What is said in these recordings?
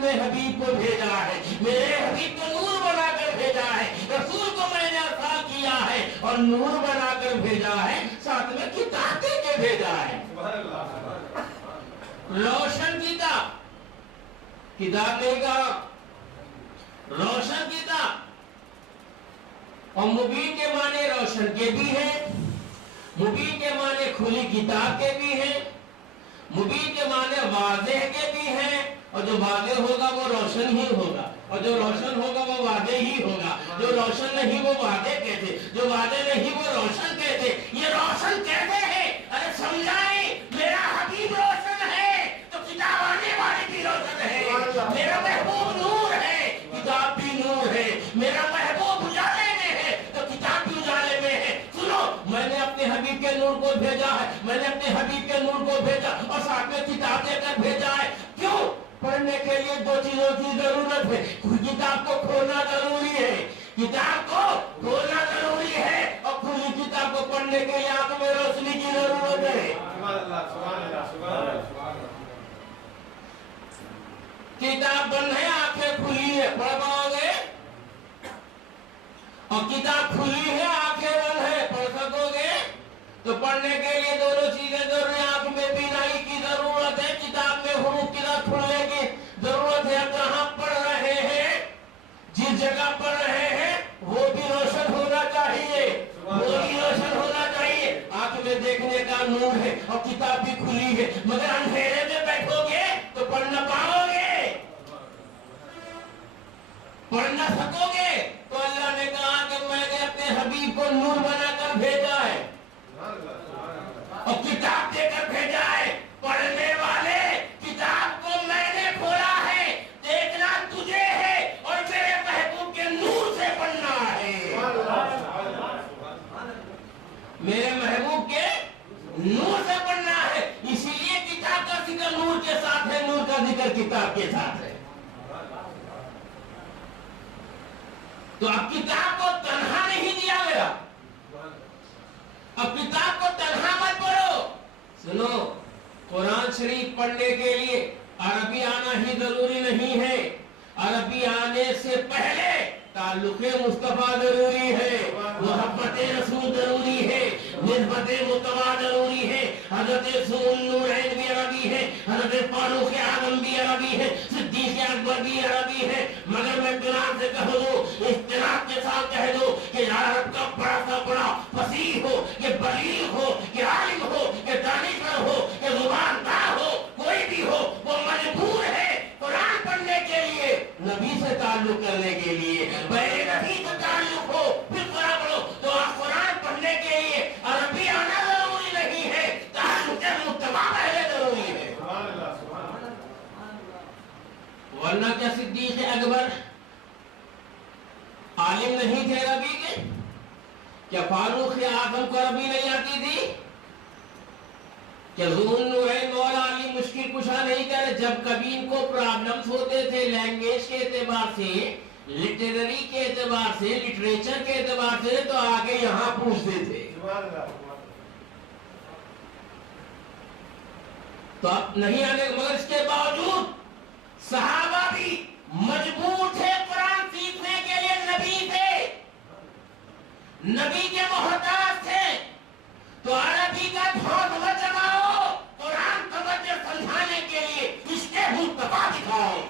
اپنے حبیب کو بھیجا ہے، میرے حبیب کو نور بنا کر بھیجا ہے، رسول کو میں نے ارسال کیا ہے اور نور بنا کر بھیجا ہے، ساتھ میں کتاب دے کے بھیجا ہے۔ روشن کتاب، کتاب نہیں کہا، روشن کتاب۔ اور مبین کے معنی روشن کے بھی ہیں، مبین کے معنی کھلی کتاب کے بھی ہیں، مبین کے معنی واضح کے بھی ہیں، اور جو واضح ہوگا وہ روشن ہی ہوگا، اور جو روشن ہوگا وہ واضح ہی ہوگا، جو روشن نہیں وہ واضح کہتے، جو واضح نہیں وہ روشن کہتے۔ یہ روشن کہتے ہیں، ارے سمجھائیں، میرا حبیب روشن ہے تو کتاب آنے والی بھی روشن ہے، میرا محبوب نور ہے، کتاب بھی نور ہے، میرا محبوب اجالے میں ہے تو کتاب بھی اجالے میں ہے۔ سنو، میں نے اپنے حبیب کے نور کو بھیجا ہے، میں نے اپنے حبیب کے نور کو بھیجا اور ساتھ میں کتاب دے کر بھیجا ہے۔ کیوں؟ پڑھنے کے لیے دو چیزوں کی ضرورت ہے، کتاب کو کھولنا ضروری ہے، کتاب کو کھولنا ضروری ہے، اور کھلی کتاب کو پڑھنے کے لیے آنکھ میں روشنی کی ضرورت ہے۔ کتاب بند ہے، آنکھیں کھلی ہے، پڑھ پاؤ گے؟ اور کتاب کھلی ہے، آنکھیں بند ہے، پڑھ سکو گے؟ تو پڑھنے کے لیے دونوں چیزیں ضروری ہیں، آنکھ میں بینائی کی ضرورت ہے، کتاب میں حروف کی کھلنے کی ضرورت ہے۔ کہاں پڑھ رہے ہیں، جس جگہ پڑھ رہے ہیں وہ بھی روشن ہونا چاہیے، وہ بھی روشن ہونا چاہیے۔ آنکھ میں دیکھنے کا نور ہے اور کتاب بھی کھلی ہے، مگر اندھیرے میں بیٹھو گے تو پڑھ نہ پاؤ گے، پڑھ نہ سکو گے۔ تو اللہ نے کہا کہ میں نے اپنے حبیب کو نور بنا کر بھیجا ہے اور کتاب دے کر بھیجا ہے۔ پڑھنے والے، کتاب کو میں نے کھولا ہے، دیکھنا تجھے ہے اور میرے محبوب کے نور سے پڑھنا ہے، میرے محبوب کے نور سے پڑھنا ہے۔ اسی لیے کتاب کا ذکر نور کے ساتھ ہے، نور کا ذکر کتاب کے ساتھ ہے۔ تو اب کتاب کو تنہا نہیں دیا گیا، اب کتاب کو تنہا مت پڑھو۔ سنو، قرآن شریف پڑھنے کے لیے عربی آنا ہی ضروری نہیں ہے، عربی آنے سے پہلے تعلق مصطفیٰ ضروری ہے، محبت رسول ضروری ہے، نسبت مصطفیٰ ضروری ہے۔ حضرت ذوالنورین بھی عربی ہے، حضرت فاروق اعظم بھی عربی ہے، صدیق اکبر بھی عربی ہے، مگر میں قرآن سے کہہ دو، اختلاف کے ساتھ کہہ دو کہ عرب کا بڑا سا بڑا فصیح ہو، کہ بلیغ ہو، کہ عالم ہو، کہ دانشور ہو، کہ زبان دار ہو، کوئی بھی ہو، وہ مجبور ہے قرآن پڑھنے کے لیے، نبی سے تعلق کرنے کے لیے۔ پہلے نبی سے تعلق ہو پھر قرآن پڑھو۔ تو قرآن پڑھنے کے لیے عربی آنا ضروری نہیں ہے، تعلق مصطفیٰ پہلے ضروری ہے۔ ورنہ کیا صدیق اکبر عالم نہیں تھے عربی کے؟ کیا فاروق اعظم کو عربی نہیں آتی تھی؟ کیا ذوالنورین مولا علی مشکل کشا نہیں کرے؟ جب کبھی ان کو پرابلمز ہوتے تھے لینگویج کے اعتبار سے، لٹریری کے اعتبار سے، لٹریچر کے اعتبار سے، تو آگے یہاں پوچھتے تھے۔ تو اب نہیں آنے، مگر اس کے باوجود صحابہ بھی مجبور تھے قرآن سیکھنے کے لیے، نبی تھے، نبی کے محتاج تھے۔ تو عربی کا دھوس مت جماؤ، قرآن توجہ سمجھانے کے لیے عشق مصطفیٰ دکھاؤ۔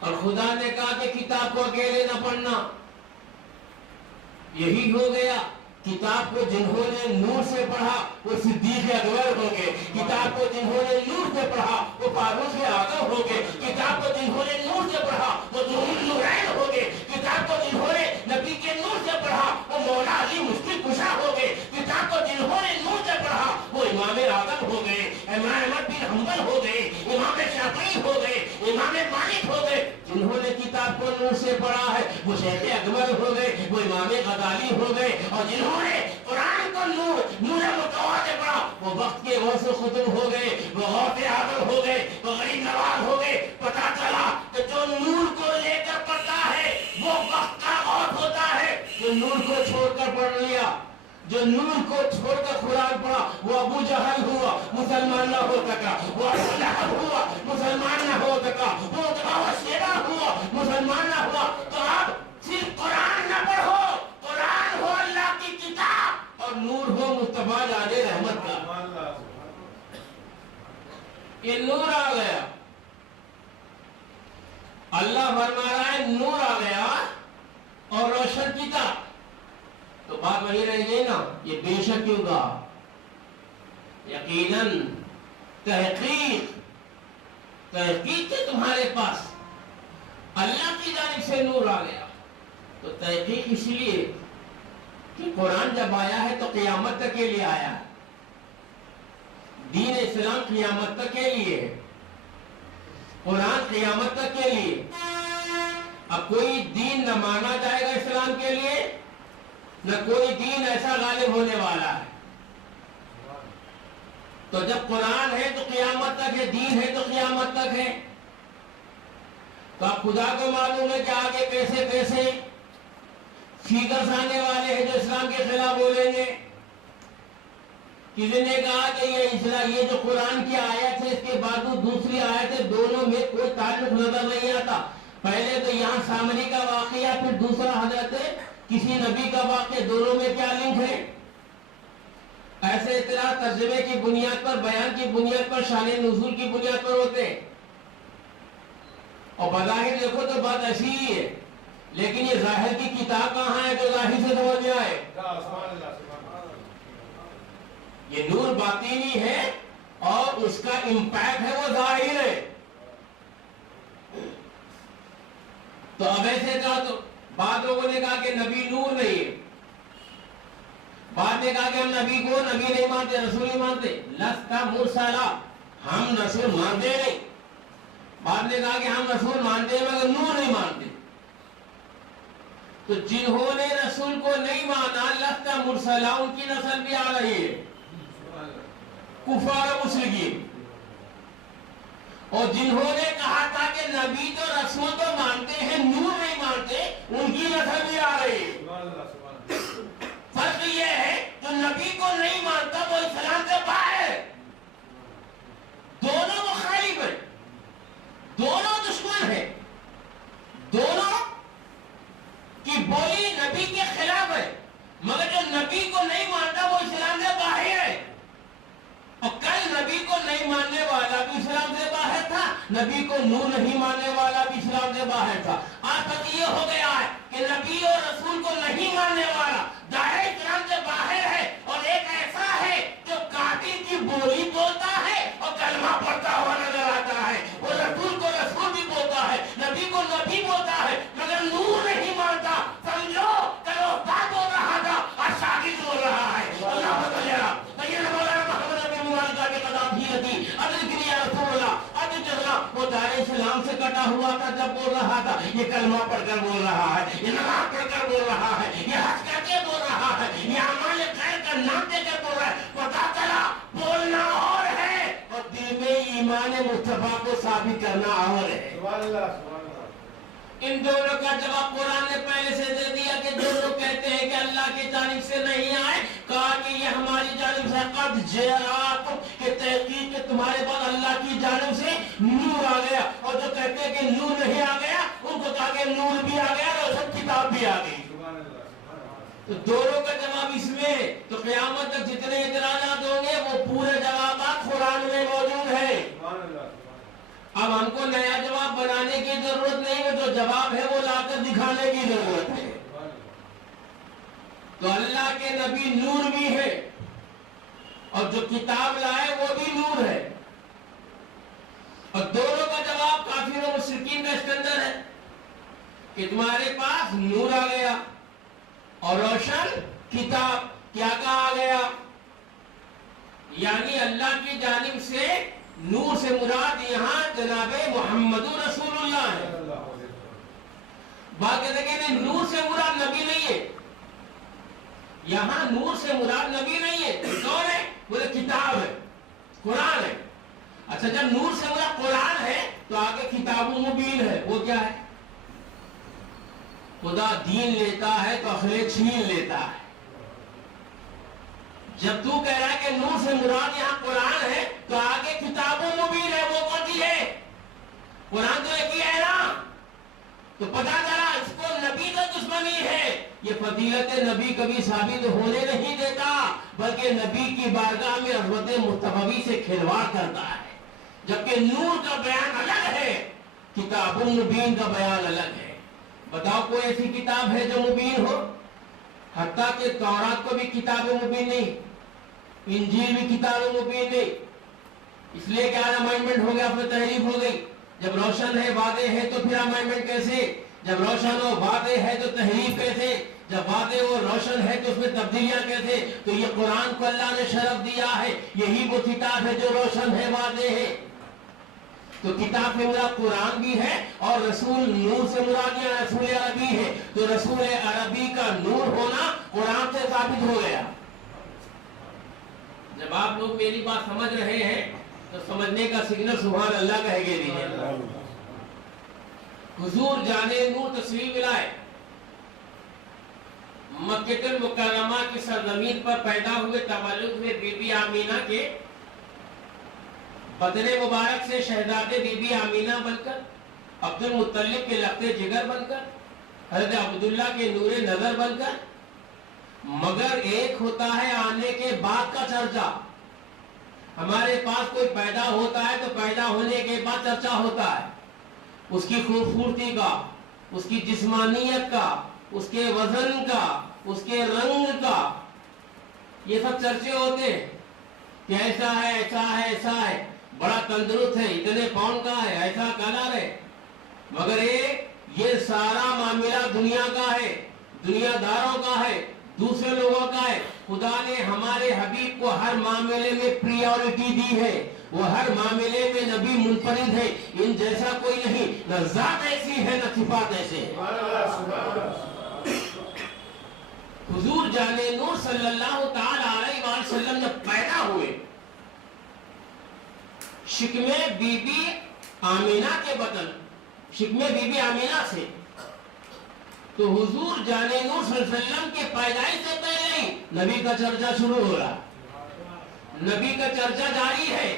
اور خدا نے کہا کہ کتاب کو اکیلے نہ پڑھنا، یہی ہو گیا۔ کتاب کو جنہوں نے نور سے پڑھا وہ صدیق اکبر ہو گئے، کتاب کو جنہوں نے نور سے پڑھا وہ فاروق اعظم ہو گئے، کتاب کو جنہوں نے نور سے پڑھا وہ ذوالنورین ہو گئے، کتاب کو جنہوں نے نبی کے نور سے پڑھا وہ مولا علی مشکل کشا ہو گئے، کتاب کو جنہوں نے نور سے پڑھا وہ امام اعظم ہو گئے، امام احمد بن حنبل ہو گئے، امام شافعی ہو گئے، امام مالک ہو گئے۔ جنہوں نے کتاب کو نور سے پڑھا ہے وہ شیخ اکبر ہو گئے، وہ امام غزالی ہو گئے، اور جنہوں نے قرآن کو نور متوا سے پڑھا وہ وقت کے غوث قطب ہو گئے، وہ غوث اعظم ہو گئے، وہ غریب نواز ہو گئے۔ پتا چلا کہ جو نور کو لے کر پڑھتا ہے وہ وقت کا غوث ہوتا ہے، جو نور کو چھوڑ کر پڑھ لیا، جو نور کو چھوڑ کر قرآن پڑھا وہ ابو جہل ہوا، مسلمان نہ ہو سکا، وہ ابو لہب ہوا، مسلمان یہ نور آ گیا. اللہ فرما رہا ہے نور آ گیا اور روشن کتاب. تو بات وہی رہ گئی نا, یہ بے شک کیوں کہا؟ یقیناً تحقیق کے تمہارے پاس اللہ کی جانب سے نور آ گیا. تو تحقیق اس لیے کہ قرآن جب آیا ہے تو قیامت تک کے لیے آیا ہے. دین اسلام قیامت تک کے لیے ہے, قرآن قیامت تک کے لیے. اب کوئی دین نہ مانا جائے گا اسلام کے لیے, نہ کوئی دین ایسا غالب ہونے والا ہے. تو جب قرآن ہے تو قیامت تک ہے, دین ہے تو قیامت تک ہے. تو اب خدا کو معلوم ہے کہ آگے کیسے کیسے فیگرز آنے والے ہیں جو اسلام کے خلاف بولیں گے. کسی نے کہا کہ یہ جو قرآن کی آیت ہے اس کے بعد دوسری آیت ہے, دونوں میں کوئی تعلق نظر نہیں آتا. پہلے تو یہاں سامری کا واقعہ, پھر دوسرا حضرت کسی نبی کا واقعہ, دونوں میں کیا لنک ہے؟ ایسے اطلاع ترجمے کی بنیاد پر, بیان کی بنیاد پر, شان نزول کی بنیاد پر ہوتے ہیں. اور بظاہر دیکھو تو بات ایسی ہی ہے, لیکن یہ ظاہر کی کتاب کہاں ہے جو ظاہر سے سمجھ میں آئے؟ یہ نور باطینی ہے اور اس کا امپیکٹ ہے وہ ظاہر ہے. تو اب ایسے کہا, تو بعض لوگوں نے کہا کہ نبی نور نہیں ہے, بعد نے کہا کہ ہم نبی کو نبی نہیں مانتے, رسول نہیں مانتے. لستا مرسلا, ہم رسول مانتے نہیں. بعد نے کہا کہ ہم رسول مانتے ہیں مگر نور نہیں مانتے. تو جنہوں نے رسول کو نہیں مانا, لستا مرسلا, ان کی نسل بھی آ رہی ہے کفار و مشرکین. اور جنہوں نے کہا تھا کہ نبی تو رسول تو مانتے ہیں, نور نہیں مانتے, ان کی نسل بھی آ رہی ہے. فرق یہ ہے جو نبی کو نہیں مانتا وہ اسلام سے باہر ہے. دونوں مخالف ہیں, دونوں دشمن ہیں, دونوں کی بولی نبی کے خلاف ہے. مگر جو نبی کو نہیں مانتا وہ اسلام سے باہر ہے. اور کل نبی کو نہیں ماننے والا بھی اسلام سے باہر تھا, نبی کو نور نہیں ماننے والا بھی اسلام سے باہر تھا. آج تک یہ ہو گیا ہے کہ نبی اور رسول کو نہیں ماننے والا ظاہر اسلام سے باہر ہے, اور ایک ایسا ہے جو کافر کی بولی بولتا ہے اور کلمہ پڑھتا ہوا نظر آتا ہے. وہ رسول کو رسول بھی بولتا ہے, نبی کو نبی بولتا ہے, مگر نور نہیں مانتا. سمجھو چلو بات بول رہا تھا اور شاگرد بول رہا ہے. اللہ بتایا وہ دار اسلام سے کٹا ہوا تھا جب بول رہا تھا, یہ کلمہ پڑھ کر بول رہا ہے, یہ نماز پڑھ کر بول رہا ہے, یہ حج کر کے بول رہا ہے, یہ اعمال خیر کا نام دے کر بول رہا ہے. پتا چلا بولنا اور ہے اور دل میں ایمان مصطفیٰ کو ثابت کرنا اور ہے. ان دونوں کا جواب قرآن نے پہلے سے دے دیا کہ جو لوگ کہتے ہیں کہ اللہ کی جانب سے نہیں آئے, کہا کہ یہ ہماری جانب سے قد جاءکم, کہ تحقیق کہ تمہارے پاس اللہ کی جانب سے نور آ گیا. اور جو کہتے ہیں کہ نور نہیں آ گیا, ان کو کہا کہ نور بھی آ گیا, روشن کتاب بھی آ گئی. تو دونوں کا جواب اس میں, تو قیامت تک جتنے اعتراضات ہوں گے وہ پورے جوابات قرآن میں موجود ہیں. اب ہم کو نیا جواب بنانے کی ضرورت نہیں ہے, جو جواب ہے وہ لا کر دکھانے کی ضرورت ہے. تو اللہ کے نبی نور بھی ہے اور جو کتاب لائے وہ بھی نور ہے. اور دونوں کا جواب کافر و مشرکین کا اس کے اندر ہے کہ تمہارے پاس نور آ گیا اور روشن کتاب. کیا کہا گیا؟ یعنی اللہ کی جانب سے نور سے مراد یہاں جناب محمد رسول اللہ ہے. بات کہتے ہیں کہ نور سے مراد نبی نہیں ہے, یہاں نور سے مراد نبی نہیں ہے. کون ہے؟ بولے کتاب ہے, قرآن ہے. اچھا جب نور سے مراد قرآن ہے تو آگے کتاب مبین ہے, وہ کیا ہے؟ خدا دین لیتا ہے تو عقلیں چھین لیتا ہے. جب تو کہہ رہا ہے کہ نور سے مراد یہاں قرآن ہے تو آگے کتاب مبین ہے, وہ کون سی ہے؟ قرآن تو ایک ہی ہے نا. تو پتا چلا اس کو نبی کا دشمنی ہے. یہ فضیلت نبی کبھی ثابت ہونے نہیں دیتا, بلکہ نبی کی بارگاہ میں عظمت مصطفی سے کھلواڑ کرتا ہے. جبکہ نور کا بیان الگ ہے، کتاب مبین کا بیان الگ ہے۔ بتاؤ کوئی ایسی کتاب ہے جو مبین ہو؟ حتیٰ کہ تورات کو بھی کتاب مبین نہیں، انجیل بھی کتاب مبین نہیں، اس لیے کہ آج امائنمنٹ ہو گیا، پھر تحریف ہو گئی۔ جب روشن ہے، واضح ہے، تو پھر امائنمنٹ کیسے؟ جب روشن ہو، واضح ہے، تو تحریف کیسے؟ جب واضح ہو، روشن ہے، تو اس میں تبدیلیاں کیسے؟ تو یہ قرآن کو اللہ نے شرف دیا ہے، یہی وہ کتاب ہے جو روشن ہے، واضح ہے۔ تو کتاب سے مراد قرآن بھی ہے، اور رسول نور سے مراد یا رسول عربی ہے، تو رسول عربی کا نور ہونا قرآن سے ثابت ہو گیا۔ جب آپ لوگ میری بات سمجھ رہے ہیں تو سمجھنے کا سگنل سبحان اللہ کہہ کے دیجیے۔ حضور جانے نور تشریف لائے، مکہ المکرمہ کی سرزمین پر پیدا ہوئے، تولد ہوئے بی بی آمینہ کے بدن مبارک سے شہزادے بی بی آمینہ بن کر، عبد المطلب کے لخت جگر بن کر، حضرت عبداللہ کے نور نظر بن کر، مگر ایک ہوتا ہے آنے کے بعد کا چرچا۔ ہمارے پاس کوئی پیدا ہوتا ہے تو پیدا ہونے کے بعد چرچا ہوتا ہے، اس کی خوبصورتی کا، اس کی جسمانیت کا، اس کے وزن کا، اس کے رنگ کا، یہ سب چرچے ہوتے ہیں کہ ایسا ہے، ایسا ہے، ایسا ہے، بڑا تندرست ہے، اتنے پاؤنڈ کا ہے، ایسا کلر ہے۔ مگر یہ سارا معاملہ دنیا کا ہے، دنیا داروں کا ہے، دوسرے لوگوں کا ہے۔ خدا نے ہمارے حبیب کو ہر معاملے میں پریورٹی دی ہے، وہ ہر معاملے میں نبی منفرد ہے، ان جیسا کوئی نہیں، نہ ذات ایسی ہے نہ صفات ایسے ہیں۔ حضور جانے نور صلی اللہ تعالی علیہ وآلہ وسلم جب پیدا ہوئے، شکمے بی بی آمینہ کے بطن، شکمے بی بی آمینہ سے، تو حضور جانے نور صلی اللہ علیہ وسلم کے پیدائش سے پہلے ہی نبی کا چرچا شروع ہو رہا، نبی کا چرچا جاری ہے۔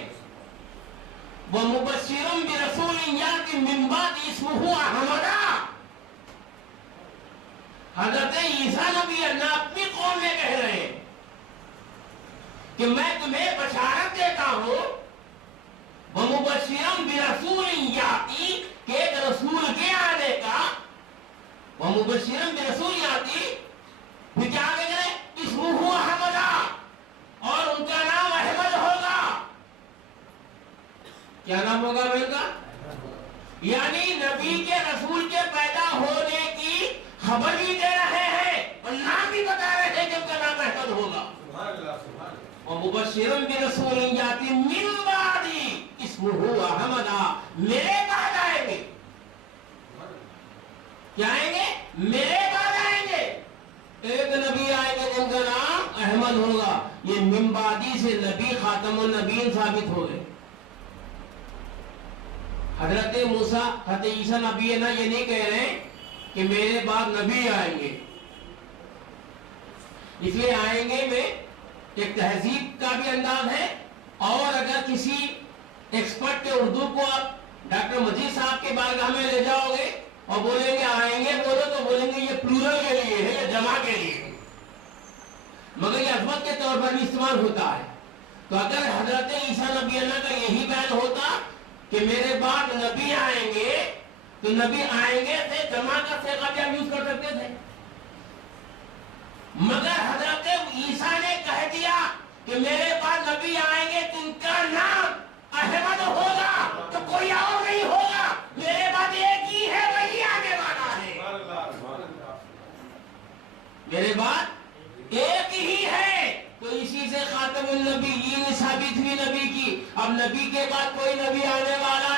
وَمُبَشِّرٌ بِرَسُولٍ يَأْتِي مِن بَعْدِهِ اسْمُهُ أَحْمَدُ۔ حضرت عیسیٰ نبی اللہ اپنی قوم میں کہہ رہے ہیں کہ میں تمہیں بشارت دیتا ہوں، وَمُبَشِّرٌ بِرَسُولٍ يَأْتِي، کہ ایک رسول کے آنے کا، وَمُبَشِّرٌ بِرَسُولٍ يَأْتِي، پھر کیا کہہ رہے ہیں؟ اسمہ احمد، اور ان کا نام احمد ہوگا۔ کیا نام ہوگا ان کا؟ یعنی نبی کے رسول کے پیدا ہونے کی خبر بھی دے رہے ہیں اور نام بھی بتا رہے ہیں کہ ان کا نام احمد ہوگا۔ وَمُبَشِّرٌ بِرَسُولٍ يَأْتِي مِن بَعْدِهِ اسْمُهُ أَحْمَدُ، میرے بعد آئیں گے، کیا آئیں گے؟ میرے بعد آئیں گے، ایک نبی آئے گا جن کا نام احمد ہوگا۔ یہ من بعدی سے نبی خاتم النبیین ثابت ہو گئے۔ حضرت موسیٰ، حضرت عیسیٰ نبی ہے نا، یہ نہیں کہہ رہے ہیں کہ میرے بعد نبی آئیں گے، اس لیے آئیں گے میں ایک تہذیب کا بھی انداز ہے۔ اور اگر کسی ایکسپرٹ کے اردو کو آپ ڈاکٹر مجید صاحب کے بارگاہ میں لے جاؤ گے اور بولیں گے آئیں گے بولو، تو بولیں گے یہ پلورل کے لیے ہے، یہ جمع کے لیے، مگر یہ عظمت کے طور پر بھی استعمال ہوتا ہے۔ تو اگر حضرت عیسیٰ نبی اللہ کا یہی بیان ہوتا کہ میرے بعد نبی آئیں گے، تو نبی آئیں گے سے جمع کا صیغہ بھی ہم یوز کر سکتے تھے، مگر حضرت عیسیٰ نے کہہ دیا کہ میرے بعد نبی آئیں گے تو ان کا نام احمد ہوگا، تو کوئی اور نہیں ہوگا، میرے بعد ایک ہی ہے، وہی آگے والا ہے، میرے بعد ایک ہی ہے۔ تو اسی سے خاتم النبیین ثابت ہوئی نبی کی، اب نبی کے بعد کوئی نبی آنے والا